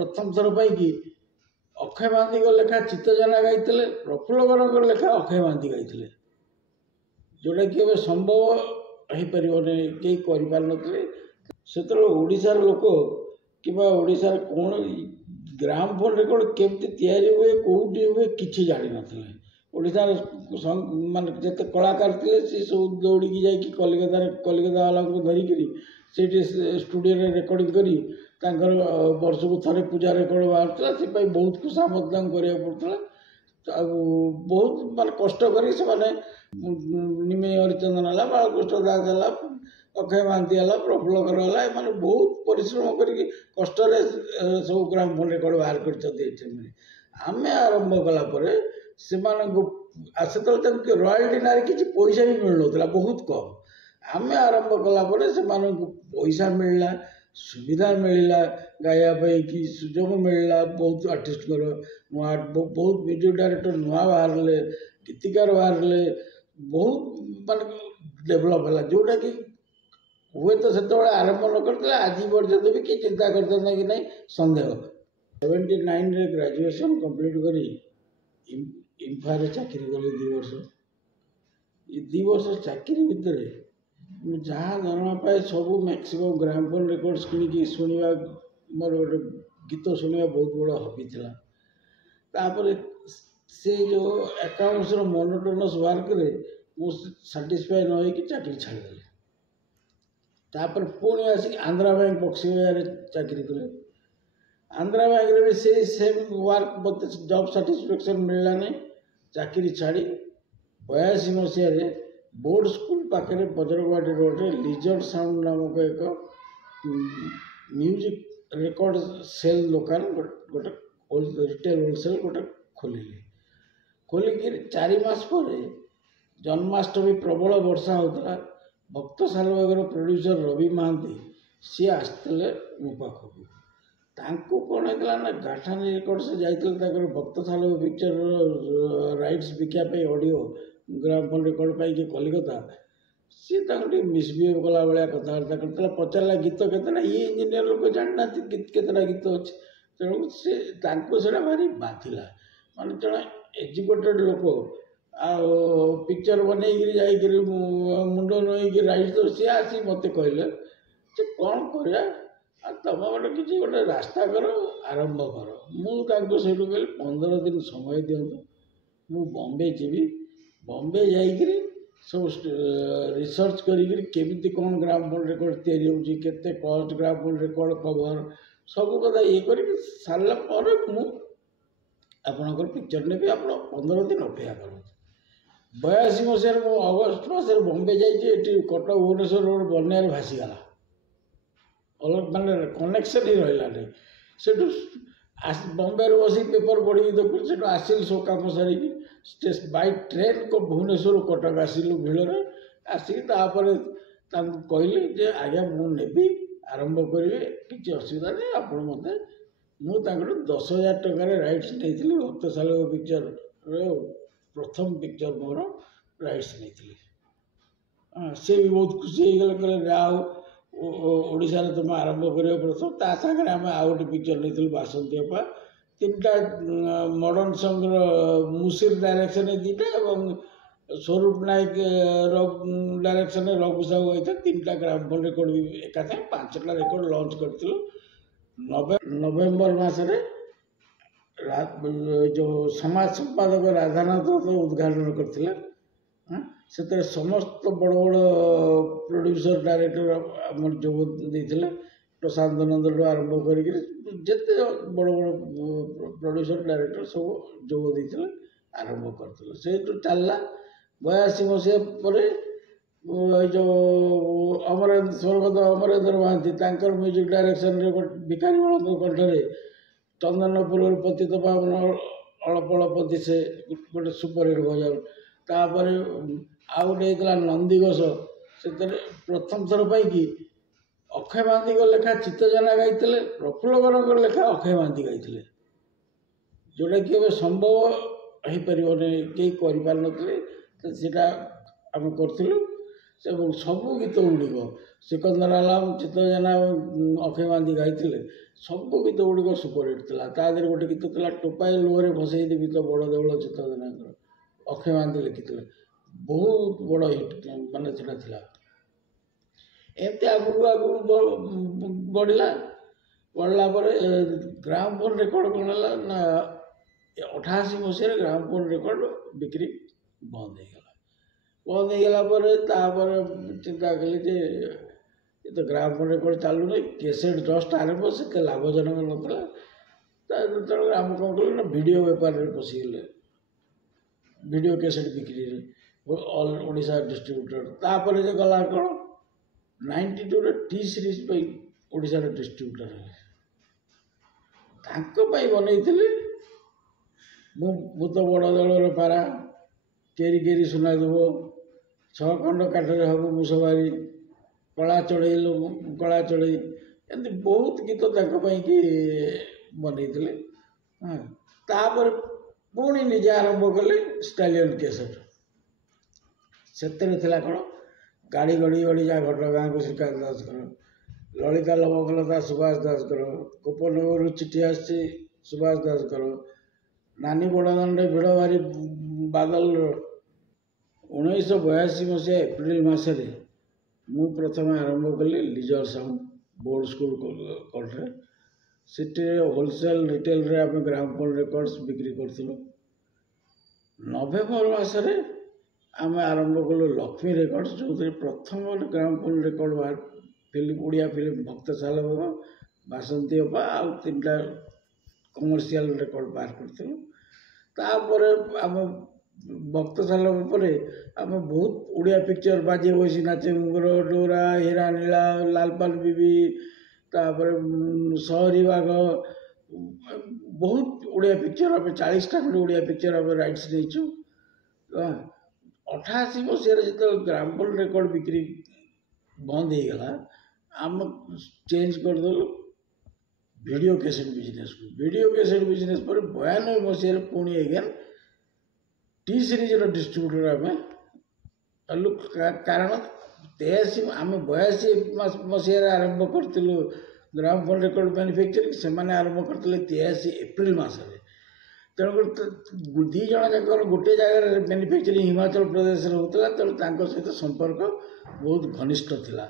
प्रथम थर पाई अक्षय महांती लेखा चित्तजना गाई प्रफुल्ल लेखा अक्षय महांती गाई जोटा कि एवं संभव हो पार कई कर से ओडिशार लोक कि ओडिशार कौन ग्रामफोन रेकर्ड केमती हुए कौटी हुए किसी जान ना ओडिशार मान जिते कलाकार थे सी सब दौड़ी जाकि कलिकता वाला को धरिकी से स्टूडियो रेकर्डिंग कर वर्ष को थे पूजा रेकर्ड बाहर से बहुत खुशामद करा पड़ता बहुत मान कष्ट कर निमे हरिचंदन है बालकृष्ण दास है अक्षय महांती है प्रफुल्ल है मैंने बहुत परिश्रम कर कष्ट सब ग्रामफोन रेकर्ड बाहर कर आरंभ कलापर से रॉयल्टी ना कि पैसा भी मिलूला बहुत कम आम आरंभ कलापर से पैसा मिलला सुविधा मिलला गायापाई कि सुजोग मिलला बहुत आर्टिस्ट नुआ बहुत म्यूजिक डायरेक्टर नुआ बाहर गीतिकार बाहर बहुत मान डेभलप है जोटा कि हुए तो से आरंभ न करते आज पर्यटन भी किए चिंता करते कि नहीं सन्देह 79 ग्रेजुएशन कंप्लीट करी इम्फारे चाकरी कली 2 वर्ष ये 2 वर्ष चाकरी भितर जहाँ दरमा पाए सब मैक्सिमम ग्रामफोन रेकर्ड्स कि शुणा मोर गोटे गीत शुणा बहुत बड़ा हबी था तापर से जो अकाउंट्स मोनोटोनस वर्क मुझे साटिस्फाई न हो चाकरी छाड़देली तापर पुणी आसिक आंध्रा बैंक बक्सी बजार चाकरी कले आंध्रा बैंक भी से सेम वर्क मत जॉब साटिस्फैक्शन मिलला नहीं चाकरी छाड़ी 82 मसीह बोर्ड स्कूल पाखे बजरगवाड़ी रोड रे लिजर्ड साउंड नामक एक म्यूजिक रेकर्ड सेल दुकान गोटे रिटेल होलसेल गोटे खोलिकी 4 मास पर जन्माष्टमी प्रबल वर्षा होता भक्त सालबागर प्रोड्यूसर रवि महांती सी आसते मो पाखक कौन होता ना गाठानी रेकर्ड से जाते भक्त साल पिक्चर राइट्स बिकापी ऑडियो ग्रामफोन रेकर्ड पाई कलिकता सी मिसबिहेव कला भाया कथबार्ता करता पचारा गीत केतना ये इंजीनियर लोग जानना केतना गीत अच्छे तेणु से भारी बाधिला माने जड़े एजुकेटेड लोक आ पिक्चर बन मुंड नई राइट तो सी आसी मत कहले कौन कर तुम गोटे किसी गोटे रास्ता कर आरंभ कर मुझे कहली 15 दिन समय दिंतु मु बॉम्बे जीवी बॉम्बे जाइए सब रिसर्च करमी कौन ग्रामफोन रेकर्ड या कस्ट ग्रामफोन रेकर्ड कवर सब कथा ये कर सारा आपणकर पिक्चर ने आप 15 दिन अपेक्षा कर 82 मसीह मु अगस्ट मस बॉम्बे जाइए कटक भुवनेश्वर रोड बन्या भासीगला अलग मानने कनेक्शन ही रहा नहीं से बॉम्बे बस पेपर पढ़ी देखुँ से आसिल सब कम सारिकी बाय ट्रेन को भुवनेश्वर कटक आसिलु भिड़े आसिक कहली जे आज्ञा मुझे आरंभ करेंगे किसी असुविधा नहीं आप मत मुझे 10,000 टकर राइट्स नहीं भक्त साल पिक्चर प्रथम पिक्चर मोर राइट्स नहीं सी भी बहुत खुशी हो गले कहे ओडिशा तुम आरंभ कर प्रथम ता सागर आम आ गए पिक्चर नहीं बासंती अपा 3टा मॉडर्न सॉन्ग मुसीर डायरेक्शन 2टा और स्वरूप नायक डायरेक्शन रघु साहू होता 3टा ग्रामफोन रेकर्ड भी एका 5टा रेकर्ड लॉन्च कर नवेम्बर मसरे जो समाज संपादक राधानाथ उद्घाटन करते समस्त बड़ बड़ प्रोड्यूसर डायरेक्टर आम जो प्रशांत नंद आरंभ कर जिते बड़ बड़ प्रोड्यूसर डायरेक्टर सब जो आरंभ करते से चलला 82 मसीह पर जो अमरेंद्र स्वर्गत अमरेंद्र महांती म्यूजिक डायरेक्शन भिखारी बल कंठे चंदनपुर पतित पावन अल्प अल्प दिशे गोटे सुपरहिट भजन तापर आउ गोटे नंदीघोष से प्रथम थर पाई अक्षय महांती लेखा चित्तजना गाई प्रफुल्ल लेखा अक्षय महांती गाई जोटा कि एवं संभव हो पार कई कर आम करूँ ସେ ସବୁ ଗୀତ ଗୁଡ଼ିକ ସିକନ୍ଦର ଆଲମ, ଚିତ୍ତ ଜେନା, ଅକ୍ଷୟ ମହାନ୍ତି ଗାଇଥିଲେ। ସବୁ ଗୀତ ଗୁଡ଼ିକ ସୁପରହିଟ୍ ଥିଲା। ତା ଦେହରେ ଗୋଟେ ଗୀତ ଥିଲା ଟୋପାଏ ଲୁହରେ ଭସେଇ ଦେବି ତ ବଡ଼ ଦେଉଳ ଚିତ୍ତ ଜେନାଙ୍କର, ଅକ୍ଷୟ ମହାନ୍ତି ଲେଖିଥିଲେ। ବହୁତ ବଡ଼ ହିଟ୍ ମାନେ ସେଟା ଥିଲା। ଏମିତି ଆଗକୁ ଆଗକୁ ବଢ଼ିଲା ପରେ ଗ୍ରାମୋଫୋନ୍ ରେକର୍ଡ଼ କ'ଣ ହେଲା ନା 88 ମସିହାରେ ଗ୍ରାମୋଫୋନ୍ ରେକର୍ଡ଼ ବିକ୍ରି ବନ୍ଦ ହେଇଗଲା ପରେ ତାପରେ ଚିନ୍ତା କଲି ଯେ ଏ ତ ଗ୍ରାମୋଫୋନ୍ ରେକର୍ଡ଼ ଚାଲୁନି, କ୍ୟାସେଟ୍ ଜଷ୍ଟ ଆରମ୍ଭ, ସେତେ ଲାଭଜନକ ନଥିଲା। ଯେତେବେଳେ ଆମେ କ'ଣ କଲୁ ନା ଭିଡ଼ିଓ ବେପାରରେ ପଶିଗଲେ, ଭିଡ଼ିଓ କ୍ୟାସେଟ୍ ବିକ୍ରିରେ ଅଲ୍ ଓଡ଼ିଶା ଡିଷ୍ଟ୍ରିବ୍ୟୁଟର। ତାପରେ ଯେ ଗଲା କ'ଣ 92ରେ ଟି ସିରିଜ୍ ପାଇଁ ଓଡ଼ିଶାର ଡିଷ୍ଟ୍ରିବ୍ୟୁଟର ହେଲେ। ତାଙ୍କ ପାଇଁ ବନେଇଥିଲି ମୁଁ ତ ବଡ଼ ଦେଉଳର ପାରା, କେରି କେରି ସୁନା ଦେବ, 6 ଖଣ୍ଡ କାଠରେ ହବ ମୁସବାରି, କଳା ଚଢ଼େଇ, ଏମିତି ବହୁତ ଗୀତ ତାଙ୍କ ପାଇଁକି ବନେଇଥିଲେ। ତାପରେ ପୁଣି ନିଜେ ଆରମ୍ଭ କଲି ଷ୍ଟାଲିୟନ୍ କ୍ୟାସେଟ୍। ସେଥିରେ ଥିଲା କ'ଣ ଗାଡ଼ି ଗଡ଼ି ଗଡ଼ି ଯା ଘଟଗାଁକୁ ଶ୍ରୀକାନ୍ତ ଦାସଙ୍କର, ଲଳିତା ଲବକଲତା ସୁଭାଷ ଦାସଙ୍କର, ଗୋପନଗରରୁ ଚିଠି ଆସିଛି ସୁଭାଷ ଦାସଙ୍କର, ନାନୀ ବଡ଼ଦାଣ୍ଡେ ଭିଡ଼ ଭାରି ବାଦଲର। 1982 ମସିହା ଏପ୍ରିଲ ମାସରେ ମୁଁ ପ୍ରଥମେ ଆରମ୍ଭ କଲି ଲିଜର ସାଉଣ୍ଡ ବୋର୍ଡ଼ ସ୍କୁଲ କୋର୍ଟରେ। ସେଠି ହୋଲସେଲ୍ ରିଟେଲରେ ଆମେ ଗ୍ରାମୋଫୋନ୍ ରେକର୍ଡ଼ସ୍ ବିକ୍ରି କରୁଥିଲୁ। ନଭେମ୍ବର ମାସରେ ଆମେ ଆରମ୍ଭ କଲୁ ଲକ୍ଷ୍ମୀ ରେକର୍ଡ଼ସ୍, ଯେଉଁଥିରେ ପ୍ରଥମ gramophone record Odia film Bhaktasalabha, Basanti Apa ଆଉ 3ଟା କମର୍ସିଆଲ ରେକର୍ଡ଼ ବାହାର କରିଥିଲୁ। ତାପରେ ଆମେ ଭକ୍ତସାଲଭ ପରେ ଆମେ ବହୁତ ଓଡ଼ିଆ ପିକ୍ଚର, ବାଜି ବଇସି ନାଚେ ଘୁଙ୍ଗୁର, ଡୋରା, ହୀରା ନୀଳା, ଲାଲପାଲ ବିବି, ତାପରେ ସହରୀ ବାଘ, ବହୁତ ଓଡ଼ିଆ ପିକ୍ଚର, ଆମେ 40ଟା ଖଣ୍ଡେ ଓଡ଼ିଆ ପିକ୍ଚର ଆମେ ରାଇଟ୍ସ ନେଇଛୁ। 88 ମସିହାରେ ଯେତେବେଳେ ଗ୍ରାମୋଫୋନ୍ ରେକର୍ଡ଼ ବିକ୍ରି ବନ୍ଦ ହେଇଗଲା, ଆମେ ଚେଞ୍ଜ କରିଦେଲୁ ଭିଡ଼ିଓ କ୍ୟାସେଟ୍ ବିଜନେସ୍କୁ। ଭିଡ଼ିଓ କ୍ୟାସେଟ୍ ବିଜନେସ୍ ପରେ 92 ମସିହାରେ ପୁଣି ଏଗେନ୍ ଟି ସିରିଜ୍ର ଡିଷ୍ଟ୍ରିବ୍ୟୁଟର ଆମେ ହେଲୁ। କାରଣ 83 ଆମେ 82 ମସିହାରେ ଆରମ୍ଭ କରିଥିଲୁ ଗ୍ରାମୋଫୋନ୍ ରେକର୍ଡ଼ ମ୍ୟାନୁଫ୍ୟାକ୍ଚରିଂ, ସେମାନେ ଆରମ୍ଭ କରିଥିଲେ 83 ଏପ୍ରିଲ ମାସରେ। ତେଣୁକରି 2 ଜଣ ଯାକର ଗୋଟିଏ ଜାଗାରେ ମ୍ୟାନୁଫ୍ୟାକ୍ଚରିଂ ହିମାଚଳ ପ୍ରଦେଶରେ ହେଉଥିଲା। ତେଣୁ ତାଙ୍କ ସହିତ ସମ୍ପର୍କ ବହୁତ ଘନିଷ୍ଠ ଥିଲା।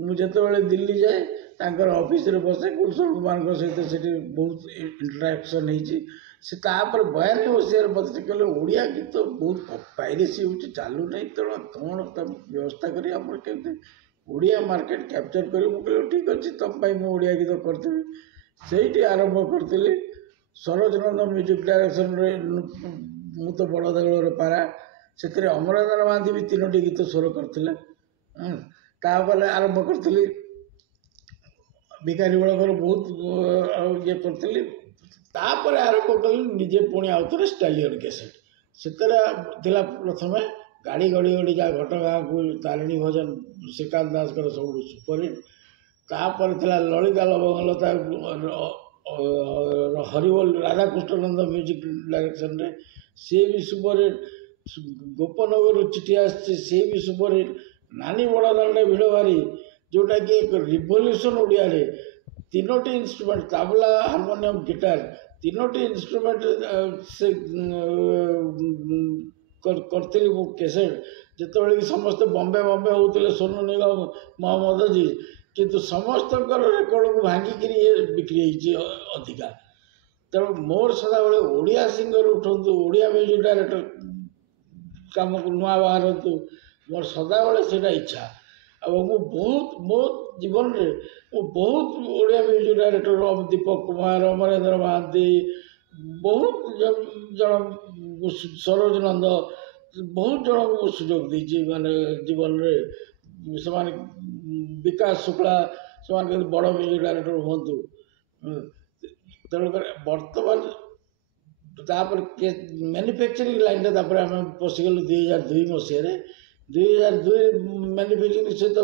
ମୁଁ ଯେତେବେଳେ ଦିଲ୍ଲୀ ଯାଏ ତାଙ୍କର ଅଫିସରେ ବସେ, କୁଲସନ କୁମାରଙ୍କ ସହିତ ସେଠି ବହୁତ ଇଣ୍ଟରାକ୍ସନ୍ ହେଇଛି। ସେ ତାପରେ 92 ମସିହାରେ ମୋତେ କହିଲେ ଓଡ଼ିଆ ଗୀତ ବହୁତ ପାଇରେସି ହେଉଛି, ଚାଲୁନାହିଁ, ତେଣୁ କ'ଣ ତା ବ୍ୟବସ୍ଥା କରି ଆପଣ କେମିତି ଓଡ଼ିଆ ମାର୍କେଟ କ୍ୟାପଚର କରିବୁ। ମୁଁ କହିଲି ଠିକ୍ ଅଛି, ତୁମ ପାଇଁ ମୁଁ ଓଡ଼ିଆ ଗୀତ କରିଥିବି। ସେଇଠି ଆରମ୍ଭ କରିଥିଲି ସରୋଜ ନନ୍ଦ ମ୍ୟୁଜିକ୍ ଡାଇରେକ୍ସନରେ ମୁଁ ତ ବଡ଼ ଦେଉଳର ପାରା, ସେଥିରେ ଅମରେନ୍ଦ୍ର ମହାନ୍ତି ବି 3ଟି ଗୀତ ସ୍ୱର କରିଥିଲେ। ତାପରେ ଆରମ୍ଭ କରିଥିଲି ଭିକାରୀ ବଳଙ୍କର ବହୁତ ଇଏ କରିଥିଲି। ତାପରେ ଆରମ୍ଭ କଲି ନିଜେ ପୁଣି ଆଉଥରେ ଷ୍ଟାଲିୟନ୍ କ୍ୟାସେଟ୍। ସେଥିରେ ଥିଲା ପ୍ରଥମେ ଗାଡ଼ି ଗଡ଼ି ଗଡ଼ି ଯା ଘଟଗାଁକୁ, ତାରିଣୀ ଭଜନ ଶ୍ରୀକାନ୍ତ ଦାସଙ୍କର ସବୁଠୁ ସୁପରହିଟ୍। ତାପରେ ଥିଲା ଲଳିତା ଲବକଲତା ହରିବୋଲ ରାଧାକୃଷ୍ଣ ନନ୍ଦ ମ୍ୟୁଜିକ୍ ଡାଇରେକ୍ସନରେ, ସିଏ ବି ସୁପରହିଟ୍। ଗୋପନଗରରୁ ଚିଠି ଆସିଛି, ସିଏ ବି ସୁପରହିଟ୍। ନାନୀ ବଡ଼ଦାଣ୍ଡେ ଭିଡ଼ ଭାରି, ଯେଉଁଟାକି ଏକ ରିଭଲ୍ୟୁସନ୍ ଓଡ଼ିଆରେ 3ଟି ଇନ୍ଷ୍ଟ୍ରୁମେଣ୍ଟ, ତାବଲା, ହାରମୋନିୟମ, ଗିଟାର, 3ଟି ଇନ୍ଷ୍ଟ୍ରୁମେଣ୍ଟ ସେ କରିଥିଲି ମୁଁ କ୍ୟାସେଟ୍। ଯେତେବେଳେ କି ସମସ୍ତେ ବମ୍ବେ ହେଉଥିଲେ, ସୋନୁ ନିଗମ, ମହମ୍ମଦ ଅଜିଜ୍, କିନ୍ତୁ ସମସ୍ତଙ୍କର ରେକର୍ଡ଼କୁ ଭାଙ୍ଗିକିରି ବିକ୍ରି ହେଇଛି ଅଧିକା। ତେଣୁ ମୋର ସଦାବେଳେ ଓଡ଼ିଆ ସିଙ୍ଗର ଉଠନ୍ତୁ, ଓଡ଼ିଆ ମ୍ୟୁଜିକ୍ ଡାଇରେକ୍ଟର କାମକୁ ନୂଆ ବାହାରନ୍ତୁ, ମୋର ସଦାବେଳେ ସେଇଟା ଇଚ୍ଛା। ଆଉ ମୁଁ ମୋ ଜୀବନରେ ମୁଁ ବହୁତ ଓଡ଼ିଆ ମ୍ୟୁଜିକ୍ ଡାଇରେକ୍ଟର, ଦୀପକ କୁମାର, ଅମରେନ୍ଦ୍ର ମହାନ୍ତି, ବହୁତ ଜଣ, ସରୋଜ ନନ୍ଦ, ବହୁତ ଜଣଙ୍କୁ ମୁଁ ସୁଯୋଗ ଦେଇଛି ମାନେ ଜୀବନରେ। ସେମାନେ ବିକାଶ ଶୁକ୍ଲା, ସେମାନେ କେମିତି ବଡ଼ ମ୍ୟୁଜିକ୍ ଡାଇରେକ୍ଟର ହୁଅନ୍ତୁ। ତେଣୁକରି ବର୍ତ୍ତମାନ ତାପରେ ମ୍ୟାନୁଫ୍ୟାକ୍ଚରିଂ ଲାଇନ୍ରେ ତାପରେ ଆମେ ପଶିଗଲୁ 2002 ମସିହାରେ। 2002 ମ୍ୟାନୁଫ୍ୟାକ୍ଚରିଂ ସହିତ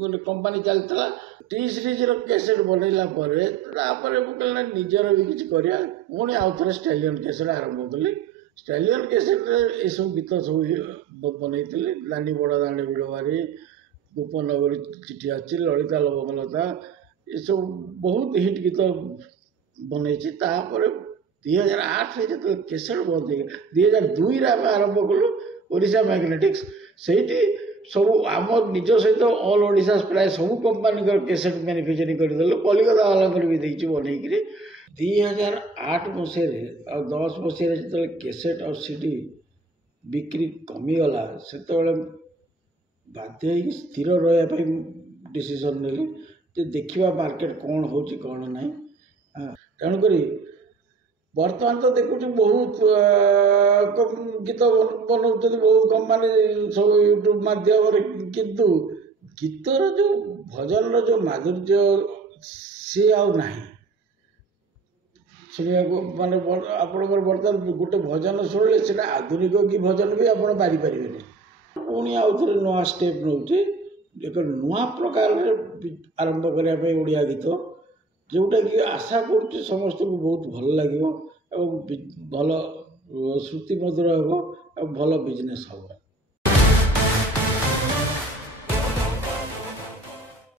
ଗୋଟେ କମ୍ପାନୀ ଚାଲିଥିଲା। ଟି ସିରିଜ୍ର କ୍ୟାସେଟ୍ ବନେଇଲା ପରେ ତାପରେ ମୁଁ କହିଲି ନିଜର ବି କିଛି କରିବା। ପୁଣି ଆଉଥରେ ଷ୍ଟାଲିୟନ୍ କ୍ୟାସେଟ୍ ଆରମ୍ଭ କଲି। ଷ୍ଟାଲିୟନ କ୍ୟାସେଟ୍ରେ ଏସବୁ ଗୀତ ସବୁ ବନେଇଥିଲି। ନାନୀ ବଡ଼ ଦାଣ୍ଡ ବିଡ଼ବାରୀ, ଗୋପନଗରୀ ଚିଠି ଆସିଛି, ଲଳିତା ଲବଙ୍ଗଲତା, ଏସବୁ ବହୁତ ହିଟ୍ ଗୀତ ବନେଇଛି। ତାପରେ 2008ରେ ଯେତେବେଳେ କ୍ୟାସେଟ୍ ବନ୍ଦ ହେଇଗଲା, 2002ରେ ଆମେ ଆରମ୍ଭ କଲୁ ଓଡ଼ିଶା ମ୍ୟାଗ୍ନେଟିକ୍ସ। ସେଇଠି ସବୁ ଆମ ନିଜ ସହିତ ଅଲ୍ ଓଡ଼ିଶା ପ୍ରାୟ ସବୁ କମ୍ପାନୀଙ୍କର କ୍ୟାସେଟ୍ ମ୍ୟାନୁଫ୍ୟାକ୍ଚରିଂ କରିଦେଲୁ। କଲିକତା ବାଲାଙ୍କର ବି ଦେଇଛୁ ବନେଇକିରି। 2008 ମସିହାରେ ଆଉ 10 ମସିହାରେ ଯେତେବେଳେ କ୍ୟାସେଟ୍ ଆଉ ସିଡ଼ି ବିକ୍ରି କମିଗଲା, ସେତେବେଳେ ବାଧ୍ୟ ହେଇକି ସ୍ଥିର ରହିବା ପାଇଁ ଡିସିସନ୍ ନେଲି ଯେ ଦେଖିବା ମାର୍କେଟ କ'ଣ ହେଉଛି କ'ଣ ନାହିଁ। ତେଣୁକରି ବର୍ତ୍ତମାନ ତ ଦେଖୁଛୁ ବହୁତ ଗୀତ ବନାଉଛନ୍ତି ବହୁତ କମ୍ପାନୀ ସବୁ ୟୁଟ୍ୟୁବ୍ ମାଧ୍ୟମରେ, କିନ୍ତୁ ଗୀତର ଯେଉଁ ଭଜନର ଯେଉଁ ମାଧୁର୍ଯ୍ୟ ସିଏ ଆଉ ନାହିଁ ଶୁଣିବାକୁ। ମାନେ ଆପଣଙ୍କର ବର୍ତ୍ତମାନ ଗୋଟେ ଭଜନ ଶୁଣିଲେ ସେଇଟା ଆଧୁନିକ କି ଭଜନ ବି ଆପଣ ପାରିପାରିବେନି। ପୁଣି ଆଉ ଥରେ ନୂଆ ଷ୍ଟେପ୍ ନେଉଛି, ଏକ ନୂଆ ପ୍ରକାରରେ ଆରମ୍ଭ କରିବା ପାଇଁ ଓଡ଼ିଆ ଗୀତ, ଯେଉଁଟାକି ଆଶା କରୁଛି ସମସ୍ତଙ୍କୁ ବହୁତ ଭଲ ଲାଗିବ ଏବଂ ଭଲ ଶ୍ରୁତି ମଧୁର ହେବ ଏବଂ ଭଲ ବିଜନେସ୍ ହେବ।